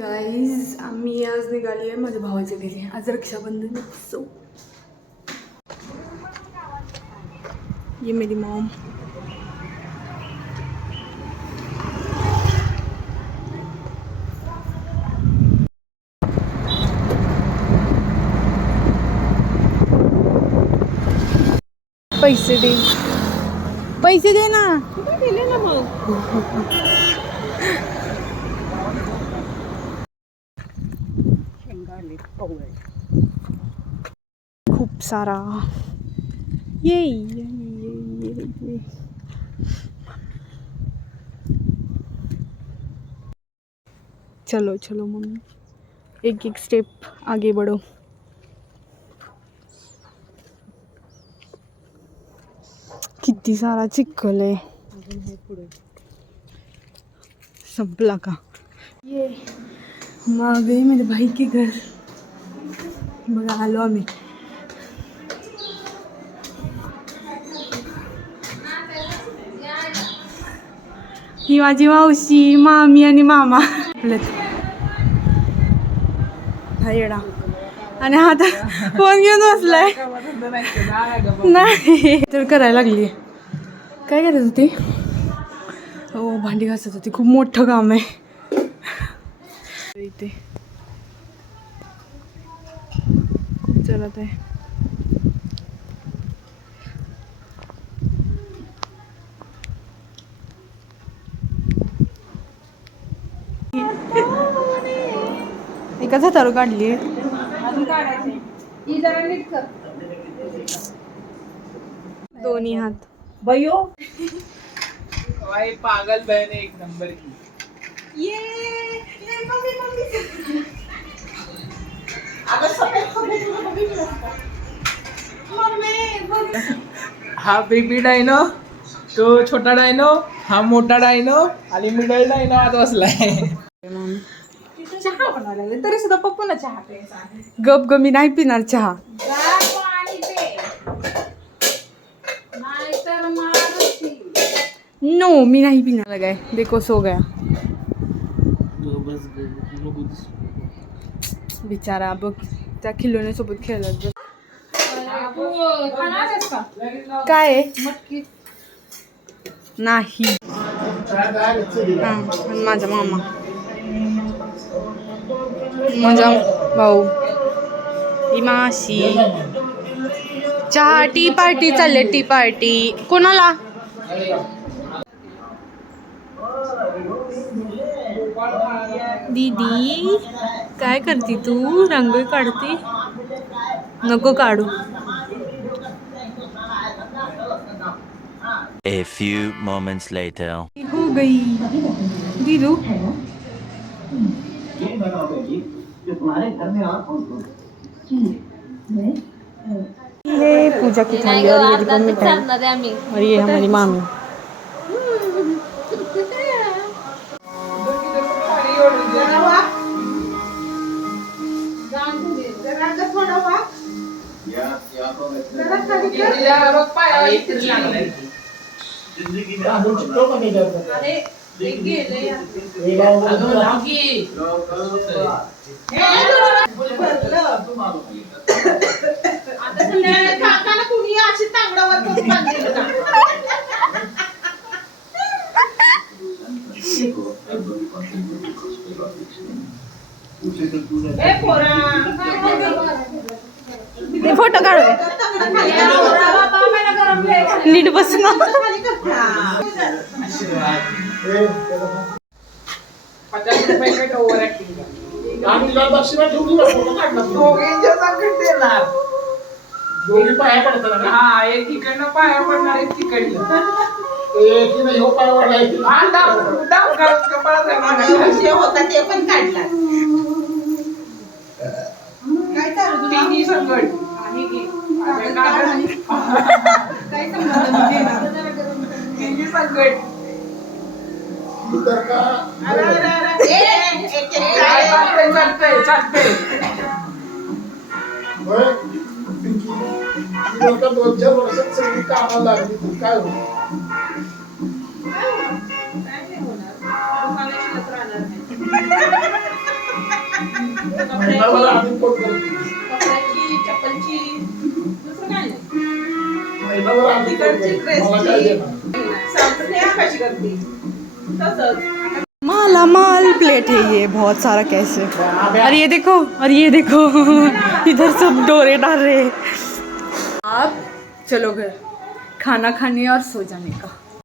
Guys आम्ही आज निघाली आहे माझ्या भावाच्या घरी. आज रक्षाबंधन उत्सव. ये मेरी मॉम. पैसे दे, पैसे दे ना. दिले ना मग. खूप सारा ये. चलो चलो मम्मी, एक एक स्टेप आगे बढ़ो. किती सारा चिखल आहे. संपला का? ये मागे मेरे भाई के घर बघा आलो आम्ही. ही माझी मावशी, मामी आणि मामा. हा येडा आणि आता फोन घेऊन बसलाय. नाही तर करायला लागली. काय करत होती? हो भांडी घासत होती. खूप मोठं काम आहे इथे. खूप चालत आहे. एकाच हातावर काढली. दोन्ही हात. भयो भाई पागल बहन है एक नंबर की. ये मम्मी. हा बेबी डायनो, तो छोटा डायनो, हा मोठा डायनो आणि मिडल डायनो आज बसलाय. चहा बनवायला तरी सुद्धा पप्पूला चहा प्यायचा. गप ग, मी नाही पिणार चहा. नो मी नाही पिणार. काय देखो सो गया बिचारा. बघ त्या खिलोण्यासोबत खेळत. काय नाही. माझा मामा, माझा भाऊ, ही माशी. चहा टी पार्टी चालले. टी पार्टी कोणाला? दीदी काय करती तू? रांगोळी काढती? नको काढू. A few moments later. हो गई दीदू. ये पूजा की थाली और ये देखो मिठाई और ये हमारी मामी. फोटो काढू. नीट बस ना. 50 रुपये का ओव्हर ऍक्टिंग का. आम्ही तुला दक्षिणा ठेवली ना, फोटो काढणार. दोघींच्या संकट देणार. दोघी पाया पडतात ना. हा, एक इकडनं पाया पडणार, एक तिकडनं. एक नाही हो पाया पडणार. हा डाव कपाळाचा होता ते पण काढला. काय चालू तिन्ही संकट आणि काय तिन्ही संकट. चालते. 2-4 वर्षात सगळी कामाला लागली. काय होईल? महिनाभर आधी फोन करते. कपड्याची चप्पलची दुसरं काय नाही. महिनाभर आधी फोन तिकडची करते. मला काय ड्रेसची देणार? सारखं ते आकाशी करते तसंच. माला माल प्लेट है ये, बहुत सारा कैसे. और ये देखो, और ये देखो इधर सब डोरे डाल रहे हैं. अब चलो घर खाना खाने और सो जाने का.